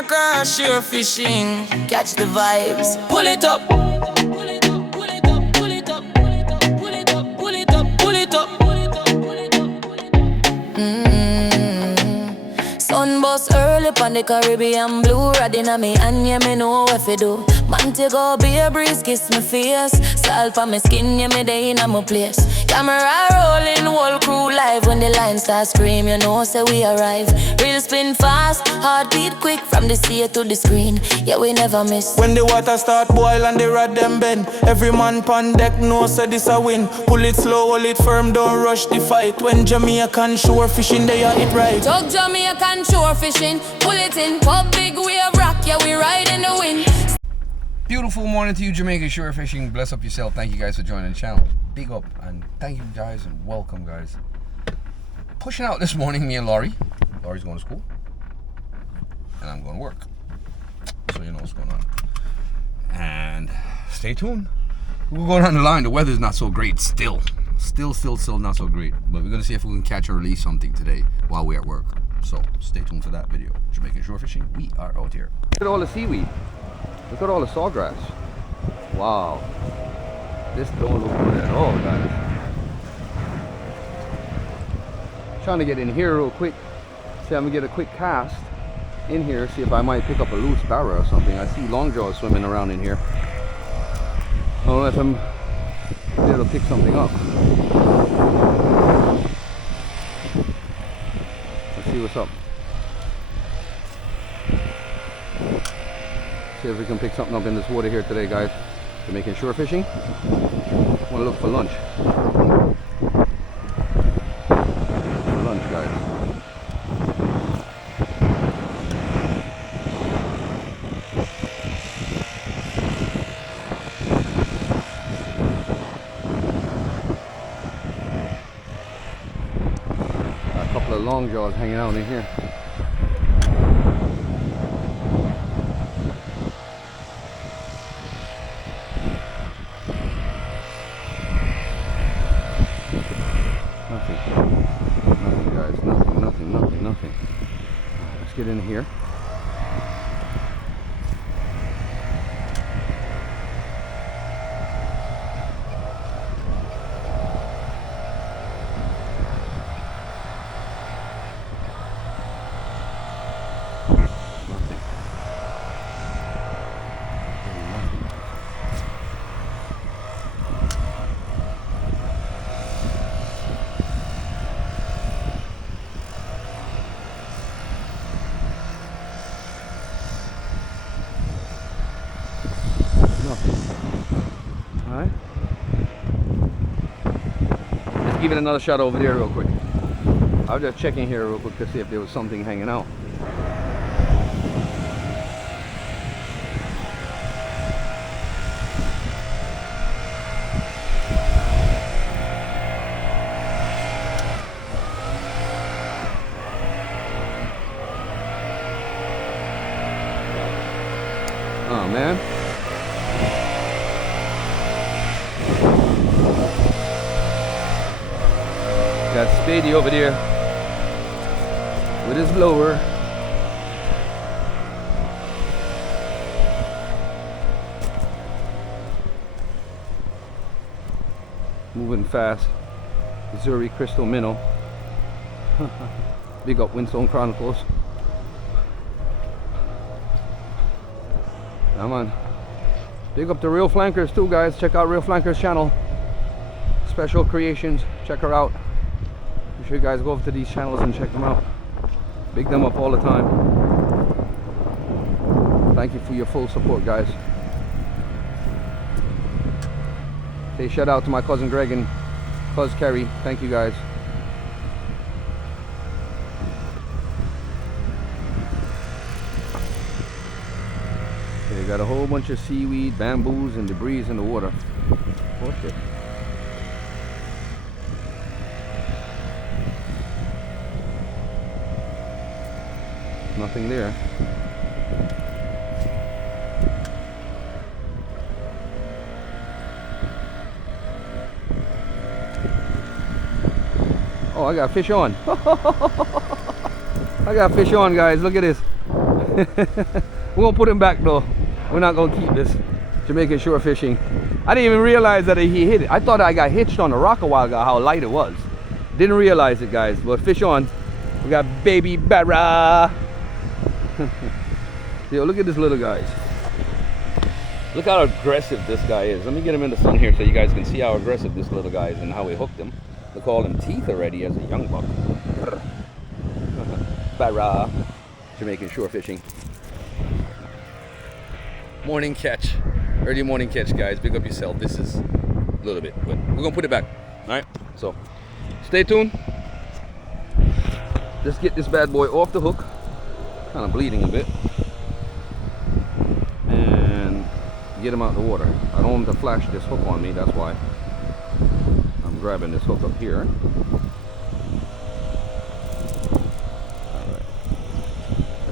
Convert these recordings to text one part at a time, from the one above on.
Jamaica, shore fishing. Catch the vibes. Pull it up. Pull it up, pull it up, pull it up, pull it up, pull it up, pull it up, pull it up, pull it up, pull it up, pull it up. Sun bust early on the Caribbean blue. Riding on me and yeah, me know what to do. Man to go be a breeze, kiss my face. Salt for my skin, yeah, me day in my place. Camera rolling, whole crew live. When the line starts scream, you know, say we arrive. Real spin fast, heartbeat quick. From the sea to the screen, yeah, we never miss. When the water start boil and the rod them bend, every man pon deck knows say this a win. Pull it slow, hold it firm, don't rush the fight. When Jamaican shore fishing, they are it right. Talk Jamaican shore fishing, pull it in. Pop big wave rock, yeah, we ride in the wind. Beautiful morning to you, Jamaica shore fishing. Bless up yourself. Thank you guys for joining the channel. Big up and thank you guys and welcome guys. Pushing out this morning, me and Laurie. Laurie's going to school and I'm going to work, so you know what's going on. And stay tuned. We'll go down the line. The weather's not so great still not so great, but we're gonna see if we can catch or release something today while we're at work. So stay tuned for that video. Jamaican shore fishing, we are out here. Look at all the seaweed. Look at all the sawgrass. Wow. This don't look good at all, guys. Trying to get in here real quick. See, I'm gonna get a quick cast in here, see if I might pick up a loose barra or something. I see longjaws swimming around in here. I don't know if I'm able to pick something up. Let's see what's up. See if we can pick something up in this water here today, guys. Jamaican shore fishing. Want to look for lunch. For lunch, guys. A couple of long jaws hanging out in here. Nothing guys, nothing. Let's get in here. Alright. Let's give it another shot over there real quick. I was just checking here real quick to see if there was something hanging out. Oh man. Got Spady over there with his blower. Moving fast. Yo-Zuri Crystal Minnow. Big up Windstone Chronicles. Come on. Big up the Real Flankers too, guys. Check out Real Flankers channel. Special creations. Check her out. Make sure you guys go over to these channels and check them out. Big them up all the time. Thank you for your full support, guys. Say shout out to my cousin Greg and cousin Kerry. Thank you, guys. Okay, got a whole bunch of seaweed, bamboos, and debris in the water. Oh shit. Nothing there. Oh, I got fish on. I got fish on, guys. Look at this. We're gonna put him back though. We're not gonna keep this Jamaican shore fishing. I didn't even realize that he hit it. I thought I got hitched on a rock a while ago, how light it was. Didn't realize it, guys. But fish on. We got baby barra. Yo, look at this little guy. Look how aggressive this guy is. Let me get him in the sun here so you guys can see how aggressive this little guy is and how we hooked him. Look, all them teeth already as a young buck. Barra. Jamaican shore fishing. Morning catch. Early morning catch, guys. Pick up yourself. This is a little bit, but we're gonna put it back. Alright? So stay tuned. Let's get this bad boy off the hook. Kind of bleeding a bit. And get him out of the water. I don't want him to flash this hook on me, that's why I'm grabbing this hook up here.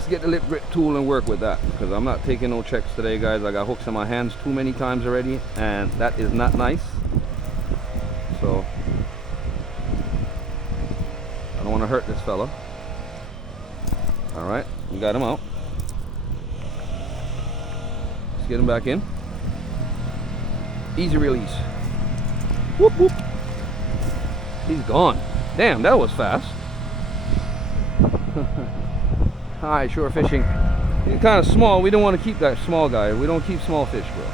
Get the lip grip tool and work with that, because I'm not taking no checks today, guys. I got hooks in my hands too many times already, and that is not nice. So I don't want to hurt this fella. All right, we got him out. Let's get him back in. Easy release. Whoop whoop. He's gone. Damn, that was fast. Alright, shore fishing. He's kind of small. We don't want to keep that small guy. We don't keep small fish, bro.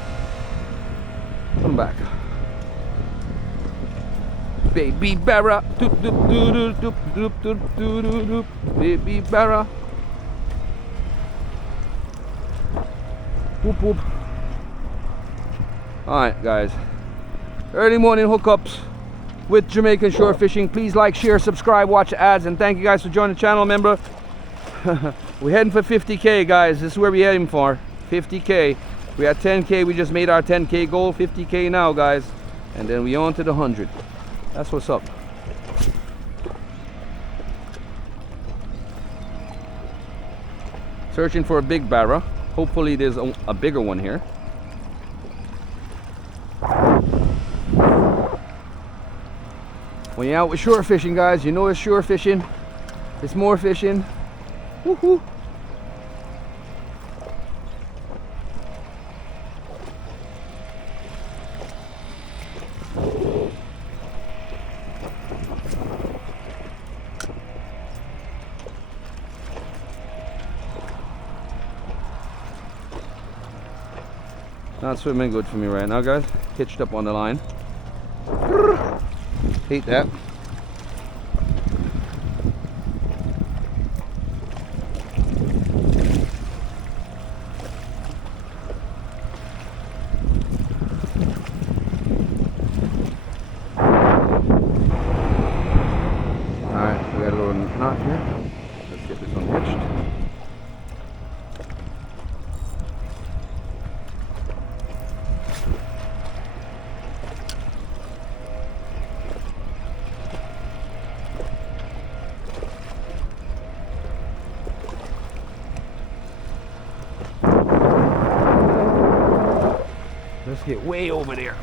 Put him back. Baby barra. Doop, doop, doop, doop, doop, doop, doop, doop, doop. Baby barra. Whoop, whoop. Alright, guys. Early morning hookups with Jamaican shore fishing. Please like, share, subscribe, watch ads, and thank you guys for joining the channel. Remember, we're heading for 50K, guys. This is where we're heading for 50K. We had 10K. We just made our 10K goal. 50K now, guys, and then we on to the 100. That's what's up. Searching for a big barra. Hopefully there's a bigger one here. When you're out with shore fishing, guys, you know it's shore fishing. It's more fishing. Woohoo! Not swimming good for me right now, guys. Hitched up on the line. Hate that. Knot here. Let's get this one hitched. Let's get way over there.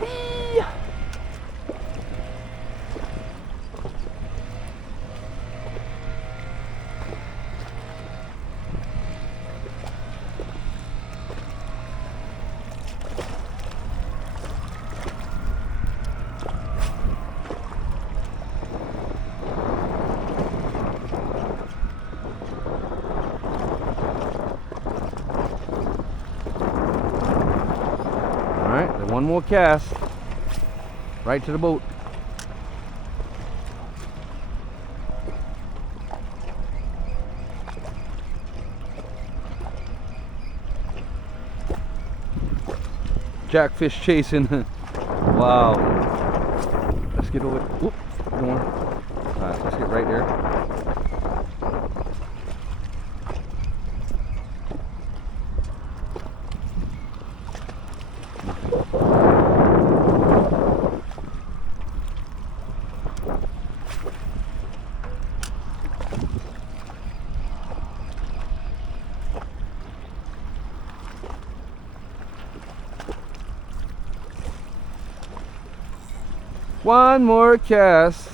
Whee! One more cast right to the boat. Jackfish chasing. Wow. Let's get over. Oop, come on. Alright, let's get right there. One more cast.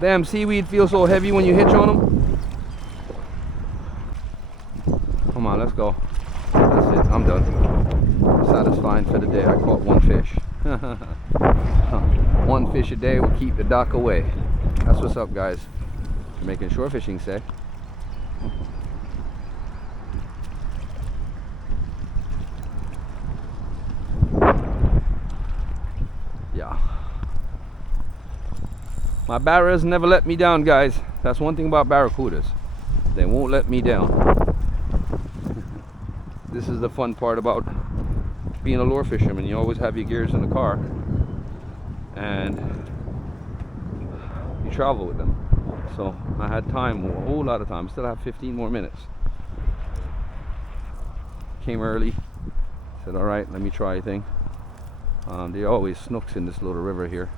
Damn, seaweed feels so heavy when you hitch on them. Come on, let's go. That's it, I'm done. Satisfying for the day. I caught one fish. One fish a day will keep the dock away. That's what's up, guys. Jamaican shore fishing, say. Yeah. My barras never let me down, guys. That's one thing about barracudas. They won't let me down. This is the fun part about being a lure fisherman. You always have your gears in the car and you travel with them. So I had time, a whole lot of time. Still have 15 more minutes. Came early, said all right, let me try a thing. There are always snooks in this little river here.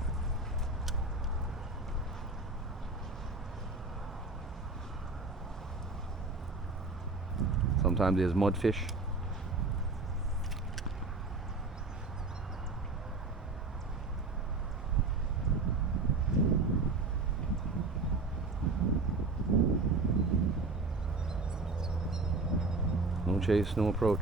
Sometimes there's mudfish. No chase, no approach.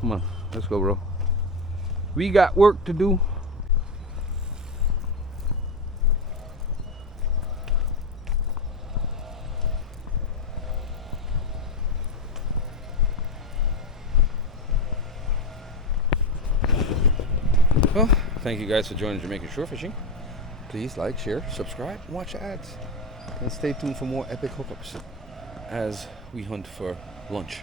Come on, let's go, bro. We got work to do. Well, thank you guys for joining Jamaican Shore Fishing. Please like, share, subscribe, and watch the ads. And stay tuned for more epic hookups as we hunt for lunch.